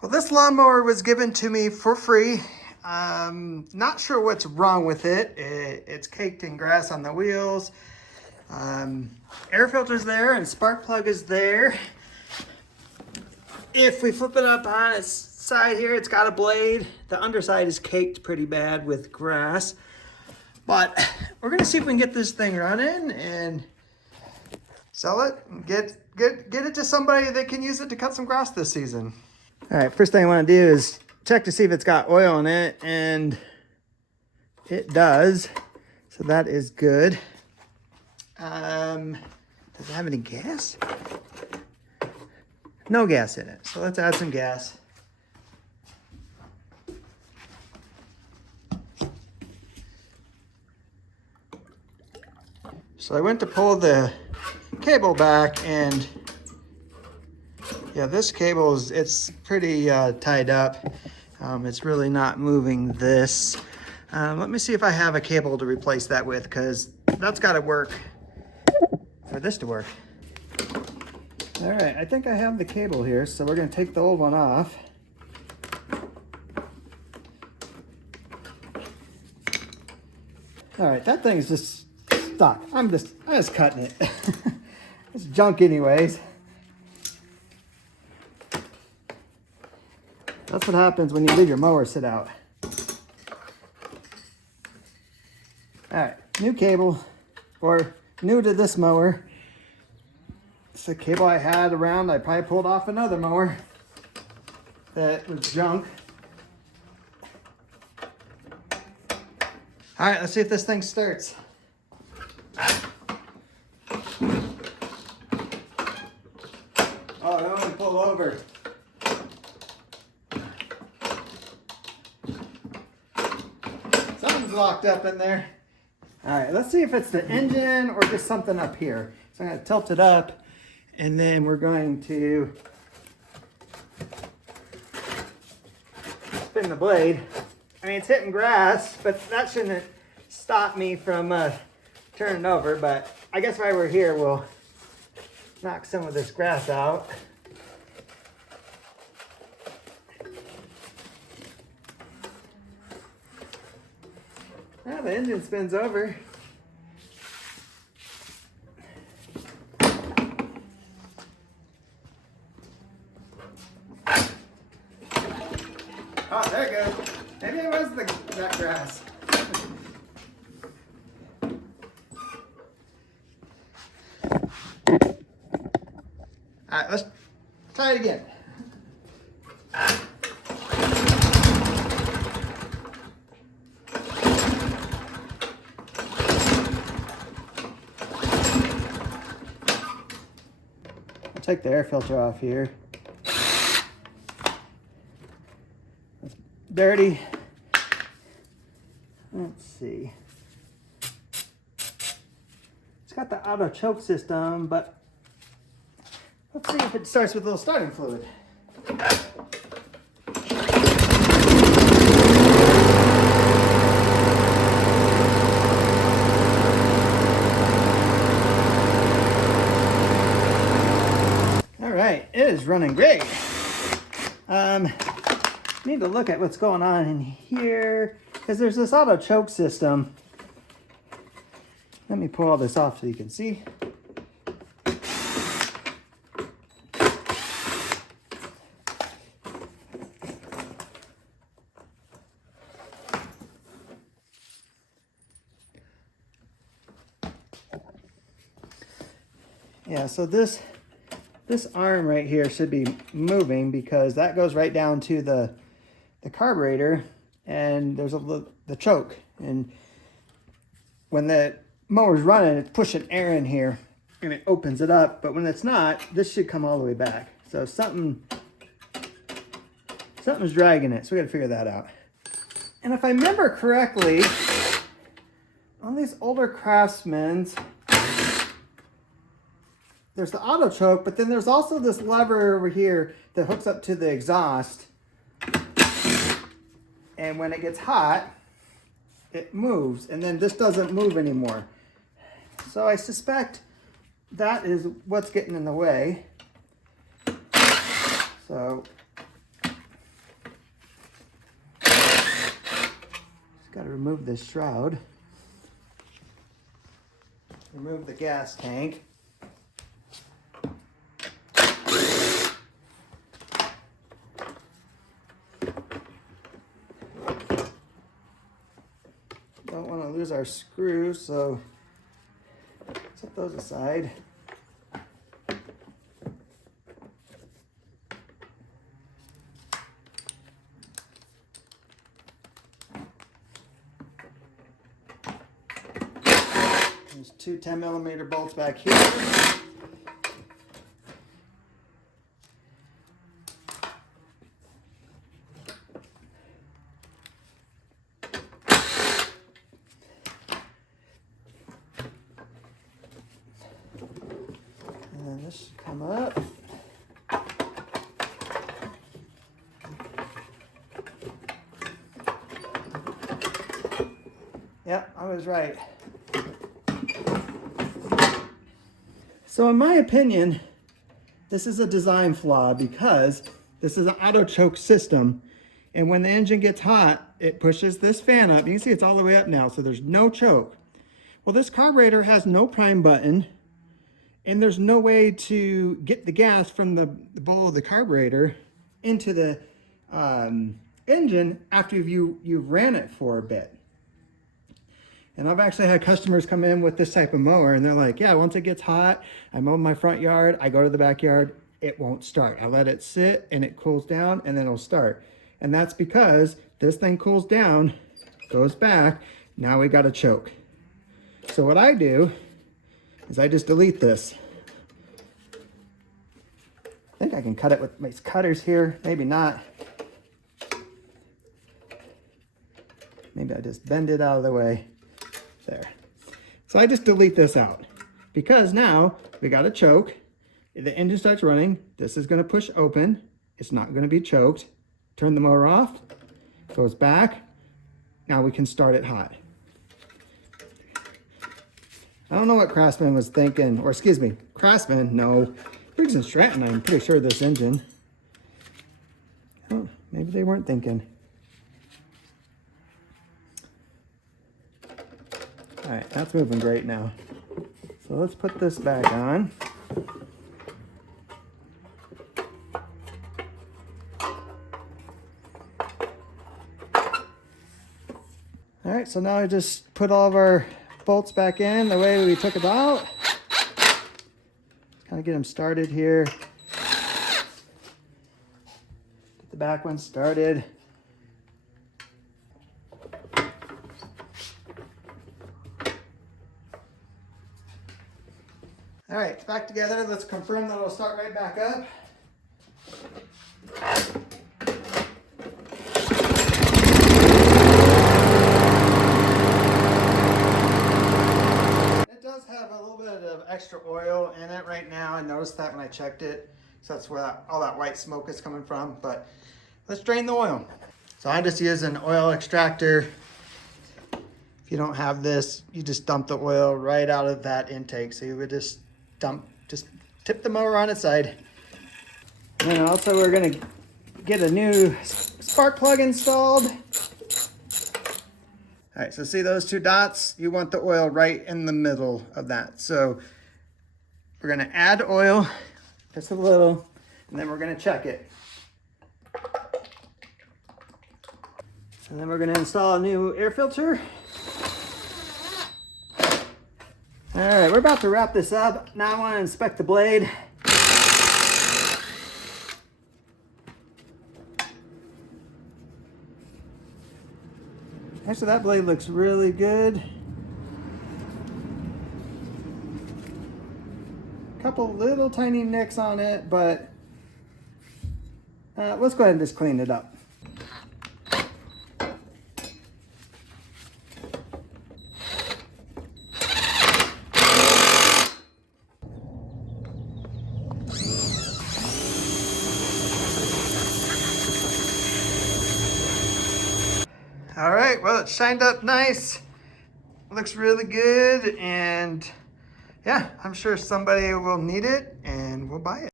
Well, this lawnmower was given to me for free. Not sure what's wrong with it. It's caked in grass on the wheels. Air filter's there and spark plug is there. If we flip it up on its side here, it's got a blade. The underside is caked pretty bad with grass. But we're gonna see if we can get this thing running and sell it and get it to somebody that can use it to cut some grass this season. All right, first thing I want to do is check to see if it's got oil in it, and it does. So that is good. Does it have any gas? No gas in it. So let's add some gas. So I went to pull the cable back, and yeah, this cable it's pretty tied up. It's really not moving this. Let me see if I have a cable to replace that with, because that's got to work for this to work. All right, I think I have the cable here, so we're going to take the old one off. All right, that thing is just stuck. I'm just cutting it. It's junk anyways. That's what happens when you leave your mower sit out. All right, new cable, or new to this mower. It's the cable I had around. I probably pulled off another mower that was junk. All right, let's see if this thing starts. Oh, it only pulled over. Something's locked up in there. All right, let's see if it's the engine or just something up here. So I'm gonna tilt it up, and then we're going to spin the blade. I mean, it's hitting grass, but that shouldn't stop me from turning over. But I guess while we're here, we'll knock some of this grass out. Now the engine spins over. Oh, there it goes. Maybe it was that grass. All right, let's try it again. I'll take the air filter off here. It's dirty. Let's see. It's got the auto choke system, but let's see if it starts with a little starting fluid. All right, it is running great. Need to look at what's going on in here, because there's this auto choke system. Let me pull all this off so you can see. Yeah, so this arm right here should be moving, because that goes right down to the carburetor, and there's the choke, and when the mower's running, it's pushing air in here and it opens it up, but when it's not, this should come all the way back. So something's dragging it, so we got to figure that out. And if I remember correctly, on these older Craftsmans, there's the auto choke, but then there's also this lever over here that hooks up to the exhaust. And when it gets hot, it moves, and then this doesn't move anymore. So I suspect that is what's getting in the way. So remove this shroud. Remove the gas tank. Don't want to lose our screws, so set those aside. There's two 10mm bolts back here. And then this should come up. Yep, I was right. So in my opinion, this is a design flaw because this is an auto choke system. And when the engine gets hot, it pushes this fan up. You can see it's all the way up now, so there's no choke. Well, this carburetor has no prime button, and there's no way to get the gas from the bowl of the carburetor into the engine after you've ran it for a bit. And I've actually had customers come in with this type of mower and they're like, yeah, once it gets hot, I mow my front yard, I go to the backyard, it won't start. I let it sit and it cools down and then it'll start. And that's because this thing cools down, goes back, now we got a choke. So what I do is I just delete this. I think I can cut it with my cutters here, maybe not. Maybe I just bend it out of the way. There. So I just delete this out because now we got a choke. The engine starts running. This is going to push open. It's not going to be choked. Turn the motor off. Goes back. Now we can start it hot. I don't know what Craftsman was thinking, or excuse me, Craftsman, no. Briggs & Stratton, I'm pretty sure this engine. Oh, maybe they weren't thinking. All right, that's moving great now. So let's put this back on. All right, so now I just put all of our bolts back in the way we took it out. Kind of get them started here. Get the back one started. All right, it's back together. Let's confirm that it'll start right back up. It does have a little bit of extra oil in it right now. I noticed that when I checked it. So that's where all that white smoke is coming from. But let's drain the oil. So I just use an oil extractor. If you don't have this, you just dump the oil right out of that intake. So you would just tip the mower on its side. And then also we're gonna get a new spark plug installed. All right, so see those two dots? You want the oil right in the middle of that. So we're gonna add oil, just a little, and then we're gonna check it. And then we're gonna install a new air filter. All right, we're about to wrap this up. Now I want to inspect the blade. Actually, that blade looks really good. Couple little tiny nicks on it, but let's go ahead and just clean it up. All right, well, it shined up nice. Looks really good, and yeah, I'm sure somebody will need it and we'll buy it.